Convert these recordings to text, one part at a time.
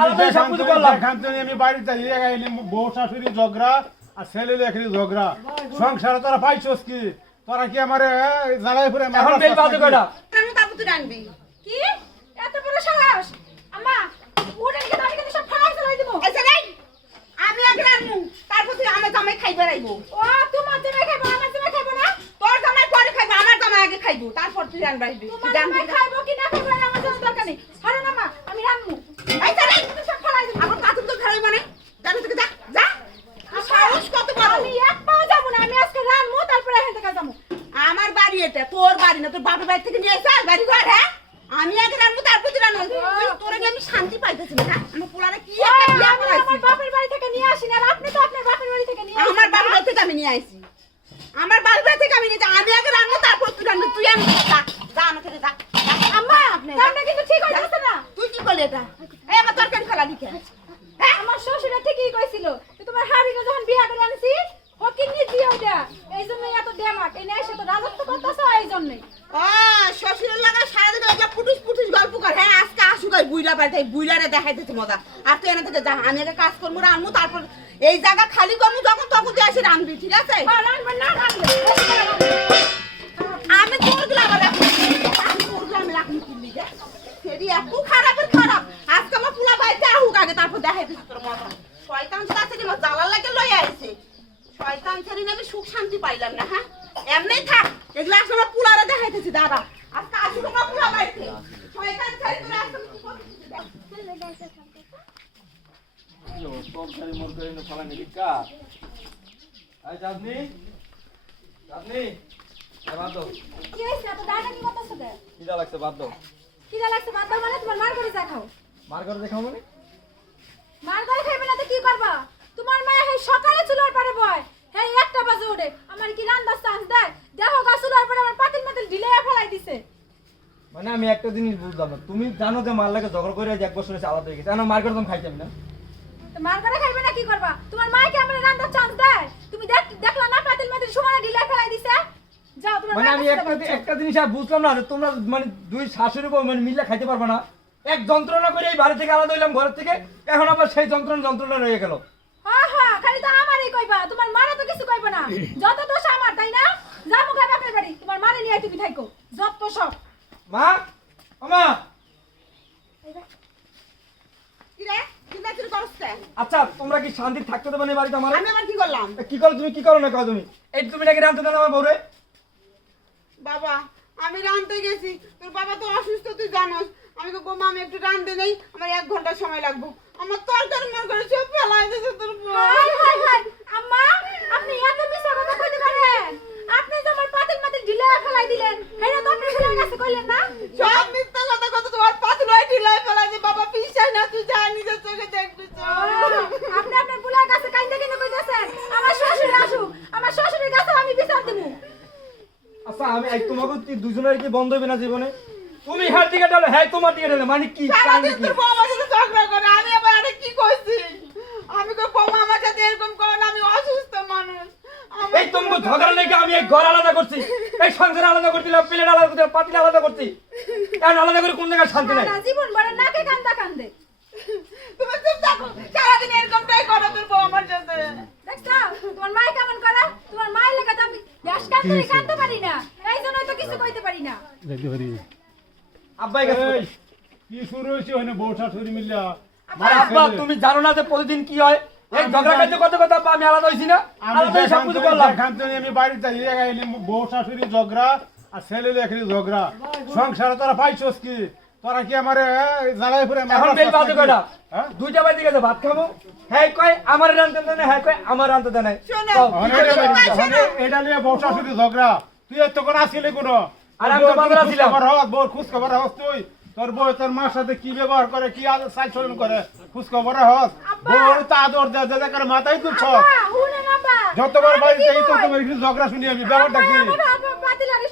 আলাদা সব কিছু করলাম। এখান থেকে আমি বাড়িতে যাই এখানে বউ শাশুড়ি ঝগড়া আর ছেলে লেখরি ঝগড়া। সংসারে তোরা পাইছস কি? তোরা কি আমার জ্বালাই ফুরে এখন বেল বাজে কয়টা? কেন তারপর তুই রাখবি কি? এত বড় সাহস? আম্মা উঠে গিয়ে আমি সব ফালাই ফেলাই দেবো আচ্ছা রে আমি আগে রাখব তারপর তুই আমার জামাই খাইবে রাখব ও তোমার জামাই খাইবো আমার জামাই খাইবো না? তোর জামাই পরে খাইবো আমার জামাই আগে খাইবো তারপর তুই রান্না তোমার জামাই খাইবো কি না খাইবো না আমার জানার দরকার নেই হারে না মা আমি রান্নু। আচ্ছা রে তুমি সব ফালাই দেবো আমার কাছে তো খারাপ মানে? জানো থেকে যা যা। সাহস কত বড়? আমি এক পাও যাব না আমি আজকে রান্নু তারপরে এখান থেকে যাব। আমার বাড়ি এটা তোর বাড়ি না তোর বাপের বাড়ি থেকে নিয়ে এসে আর বাড়ি ঘর হ্যাঁ? আমি আগে রাখব তারপর তুই রান্না। তোর আগে আমি শান্তি পাইতেছি না? আমার পোলারে কি একটা বিয়া করাইছি? আমার বাপের বাড়ি থেকে নিয়ে আসি না আর আপনি তো আপনার বাপের বাড়ি থেকে নিয়ে আমার বাপের বাড়ি থেকে আমি নিয়ে আইছি। আমার বাপের বাড়ি থেকে আমি নিয়ে আমি আগে রান্না তারপর তুই রান্না তুই আমি যা। যা আমার থেকে যা। আম্মা আপনি কিন্তু ঠিক হইতেছে না। তুই কি করলি এটা? এই আমার তরকারি ফেলা দিকে। হ্যাঁ? আমার শ্বশুরা ঠিকই কইছিল তোমার হাড়িটা যখন বিয়া করে আনছি ফকির নিয়ে দিয়ে ওটা এই জন্যই এত ডেমাক এই এসে তো রাজত্ব করতেছ এই জন্যই। ও শ্বশুরের লাগা সারাদিন ওইটা পুটুস পুটুস গল্প কর। হ্যাঁ আজকে আসুক ওই বুইরা বাড়িতে এই বুইরারে দেখাইতেছে মজা। আর তুই এনে থেকে যা আমি আগে কাজ করব রানবো তারপর এই জায়গা খালি করব যখন তখন তুই আসি রানবি ঠিক আছে? হ্যাঁ, না আমি তোরগুলো আবার রাখব আমি তোরগুলো আমি কি সেরি এত খারাপের খারাপ। আজকে আমার পুলা বাড়িতে আহুক আগে তারপর দেখাইতেছি তোর মজা শয়তান যেটা আছে আমার জ্বালা লাগে লই আইছে। শয়তান ছেড়ে আমি সুখ শান্তি পাইলাম না হ্যাঁ? এমনি থাক এগুলো আসলে আমার পুলারে দেখাইতেছি দাদা আজকে আসুক আমার পুলা বাড়িতে। শয়তান ছেড়ে তোর কি দেখ। তরকারি মরকারি না। ফালা কা? আই চাঁদনি চাঁদনি বাদ দাও। কি হইছে এত দাঁড়া কি করতেছ কে খিদা লাগছে বাদ দাও। কি যা লাগছে বাদ দাও মানে তোমার মার করে যা খাও। মার করে দেখাও মানে? মার করে খাইবে না তো কি করবা? তোমার মা এই সকালে চুলার পারে বয় হ্যাঁ একটা বাজে ওঠে আমার কি রান্দার চান্স দেয়? দেখো গা চুলার পারে আমার পাতিল মাতিল ঢিলে ফেলাই দিছে। মানে আমি একটা জিনিস বুঝলাম না। তুমি জানো যে মার লাগে ঝগড়া করে এক বছর হয়েছে আলাদা হয়ে গেছে। এখন মার করে তুমি খাইতাম না। মার করে খাইবে না কি করবা তোমার মা কি আমার রান্দার চান্স দেয় তুমি দেখ দেখলা না পাতিল মাতিল সমানে ঢিলে ফেলাই দিছে যাও তোমার মানে মায়ের আমি কাছে একটা জিনিস আর বুঝলাম না যে তোমরা মানে দুই শাশুড়ি বউ মানে মিলে খাইতে পারবে না। এক যন্ত্রণা করে এই বাড়ি থেকে আলাদা হইলাম ঘরের থেকে। এখন আবার সেই যন্ত্রণা যন্ত্রণা রয়ে গেল। হ্যাঁ হ্যাঁ খালি তো আমারই কইবা তোমার মারা তো কিছু কইবা না। যত দোষ আমার তাই না? যা মুখে বাপের বাড়ি তোমার মারে নিয়ে তুমি যত সব। মা আচ্ছা তোমরা কি শান্তি থাকতে দেবে না বাড়িতে আমার? আমি কি করলাম? কি করো তুমি? কি করো না তুমি? এই তুমি নাকি রান্তে দেন আমার বউরে? বাবা আমি রানতে গেছি। তোর বাবা তো অসুস্থ তুই জানোস। আমি তো বোমা আমি একটু রানতে নেই আমার এক ঘণ্টা সময় লাগবে। আমার তরকারি মর করে সব ফেলাই দিয়েছে তোর আম্মা আপনি এত মিছা কথা কইতে পারেন। আপনি তো আমার পাতিল মাতিল ঢিলে ফেলাই দিলেন হ্যাঁ তো আপনি কইলেন না সব মিথ্যা কথা কত তোমার পাতলাই ঢিলাই ফেলাই দিয়ে বাবা পিছাই না তুই যা নিজের চোখে দেখবি ও, আপনি আপনার বুলার কাছে কাইন্দা কিনে কইতেছেন আমার শ্বশুর আসুক আমার শ্বশুরের কাছে আমি বিচার দেবো আচ্ছা আমি এই তোমাকে কি দুজনের কি বন্ধ হবে না জীবনে? তুমি হ্যাঁ দিকে হ্যাঁ তোমার দিকে মানে কি? সারাদিন তোর বউ আমার সাথে ঝগড়া করে আমি আবার আরে কি কইছি? আমি কই বউ আমার সাথে এরকম করে না আমি অসুস্থ মানুষ। এই তোমাকে ঝগড়া লেগে আমি এই ঘর আলাদা করছি এই সংসার আলাদা প্লেট আলাদা পাতিল আলাদা করছি। এখন আলাদা করে কোন জায়গায় শান্তি নাই? জীবন বড় নাকে কান্দা কান্দে। তুমি চুপ থাকো সারাদিন এরকমটাই করো তোর বউ আমার সাথে। দেখছ? তোমার মাই কেমন করে? তোমার মায়ের লেগে তো আমি গ্যাস কাটতে কাটতে পারি না এই জন্যই তো কিছু কইতে পারি পারি আব্বাই কি শুরু হয়েছে ওখানে বউ শাশুড়ি মিলিয়া? আব্বা তুমি জানো না যে প্রতিদিন কি হয়? এই ঝগড়া খাইতে কত কথা আমি আলাদা হইছি না? আলাদা সব কিছু করলাম। যেখান থেকে আমি বাড়িতে যাই এখানে বউ শাশুড়ি ঝগড়া আর ছেলে লেখরি ঝগড়া। সংসারে তোরা পাইছস কি? তোরা কি আমার জ্বালাই ফুরে এখন বেল বাজে কয়টা? হ্যাঁ? দুইটা বাজে গেছে ভাত খাব। হ্যাঁ কয় আমার রান্তে দেয় না হ্যাঁ কয় আমার রান্তে এটা নিয়ে বউ শাশুড়ি ঝগড়া। তুই এত কোন আসিলি কোন? আর আমি তো বাজারে ছিলাম। বউর খোঁজ খবর হস তুই। তোর বউ তোর মার সাথে কি ব্যবহার করে কি সাইচরণ করে? খোঁজ খবর হস বউর তো আদর দে দে করে মাথায় ততবার একটু ঝগড়া শুনি আমি ব্যাপারটা কি?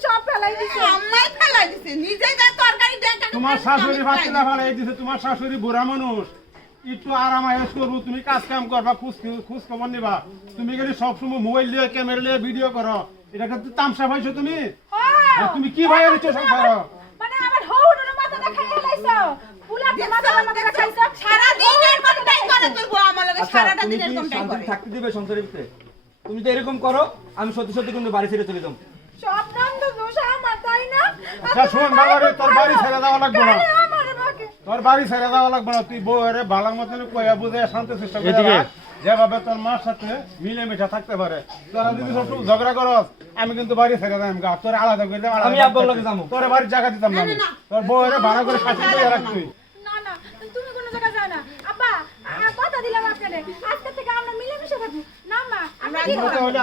সব ফেলাই দিছে। আমায় ফেলাই দিছে নিজেই তার তরকারি দেখ তোমার শাশুড়ি ফাঁসিলা ফেলাই দিছে তোমার শাশুড়ি বুড়া মানুষ। একটু আরাম আয়েস করব তুমি কাজ কাম করবা খুশ খুশ খবর নিবা। তুমি গেলে সবসময় মোবাইল নিয়ে ক্যামেরা নিয়ে ভিডিও করো। এটা কিন্তু তামসা পাইছো তুমি? তুমি কি ভাই আছো সংসার? মানে আমার হৌডের মাথাটা দেখাই লাইছো। পুলাতে মাথাটা মাথা খাইছো সারাদিন আমার লগে সারাটা তুমি দিন কি এরকমটাই শান্তিতে করে? থাকতে দিবে সংসারের ভিতরে? তুমি তো এরকম করো আমি সত্যি সত্যি কিন্তু বাড়ি ছেড়ে চলে যাব। সব নাম তো দোষ আমার তাই না? আচ্ছা শুন বাবা তোর বাড়ি ছেড়ে দেওয়া লাগবে না। কারে আমার তোর বাড়ি ছেড়ে দেওয়া লাগবে না তুই বউ রে ভালো মতন কইয়া বুঝে শান্তি চেষ্টা করে যেভাবে তোর মার সাথে মিলে মিঠা থাকতে পারে। তোরা যদি সব ঝগড়া করস আমি কিন্তু বাড়ি ছেড়ে দেব গা তোর আলাদা করে দেব আমি আব্বার লগে যাব। তোর বাড়ির জায়গা দিতাম না আমি। তোর বউ রে ভাড়া করে শাসন করে রাখ তুই। না না তুমি কোনো জায়গা যাও না। আব্বা কথা দিলাম আপনারে। আজকে থেকে আমরা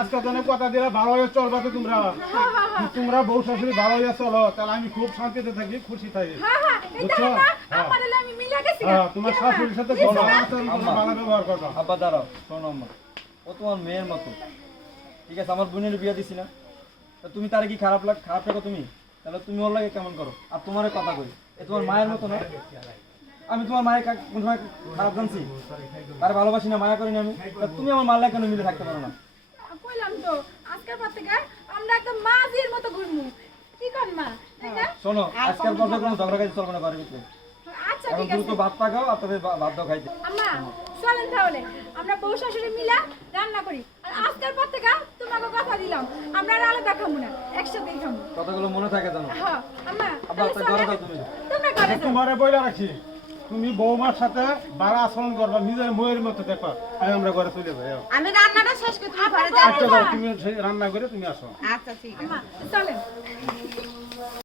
আজকে কথা দিলে ভালো হয়ে চলবা তো তোমরা। হ্যাঁ হ্যাঁ হ্যাঁ। তোমরা বউ শাশুড়ি ভালো হয়ে চলো তাহলে আমি খুব শান্তিতে থাকি খুশি থাকি। হ্যাঁ হ্যাঁ এই বুঝছ? দেখো না হ্যাঁ। আমার হলে আমি মিলে গেছি গা। হ্যাঁ, তোমার শাশুড়ির সাথে ভালো ব্যবহার করবা আব্বা দাঁড়াও শোনো আম্মা। ও তোমার মেয়ের মতো। ঠিক আছে আমার বোনের বিয়ে দিছি না। তা তুমি তার কি খারাপ লাগ খারাপ লাগো তুমি? তাহলে তুমি ওর লাগে কেমন করো? আর তোমার কথা কই। এ তোমার মায়ের মতো না? আমি তোমার মায়ের কোন সময় খারাপ জানছি? তার ভালোবাসি না মায়া করিনি আমি। তা তুমি আমার মাল্লা কেন মিলে থাকতে পারো না? কইলাম তো আজকের পর থেকে আমরা একদম মাঝির মতো ঘুরমু। কি কর মা? শোনো আজকের পর থেকে কোনো ঝগড়া কাজ চলবে না ঘরের ভিতরে। আচ্ছা এখন ঠিক আছে। দ্রুত ভাত পাকাও আর তবে ভাত দাও খাইতে। আম্মা চলেন তাহলে। আমরা বউ শাশুড়ি মিলা রান্না করি। আর আজকের পর থেকে তোমাকে কথা দিলাম। আমরা আর আলাদা খাব না একসাথেই খাব কথাগুলো মনে থাকে জানো হ্যাঁ আম্মা আব্বা, ঘরে। যাও তুমি। তোমরা ঘরে যাও। তোমারে বইলা রাখছি তুমি বৌমার সাথে বাড়া আচরণ করবা নিজের মেয়ের মতো দেখবা আমি আমরা ঘরে চলে যাই আমি রান্নাটা শেষ করে তুমি ঘরে যাও আচ্ছা তুমি রান্না করে তুমি আসো। আচ্ছা ঠিক আছে। চলেন।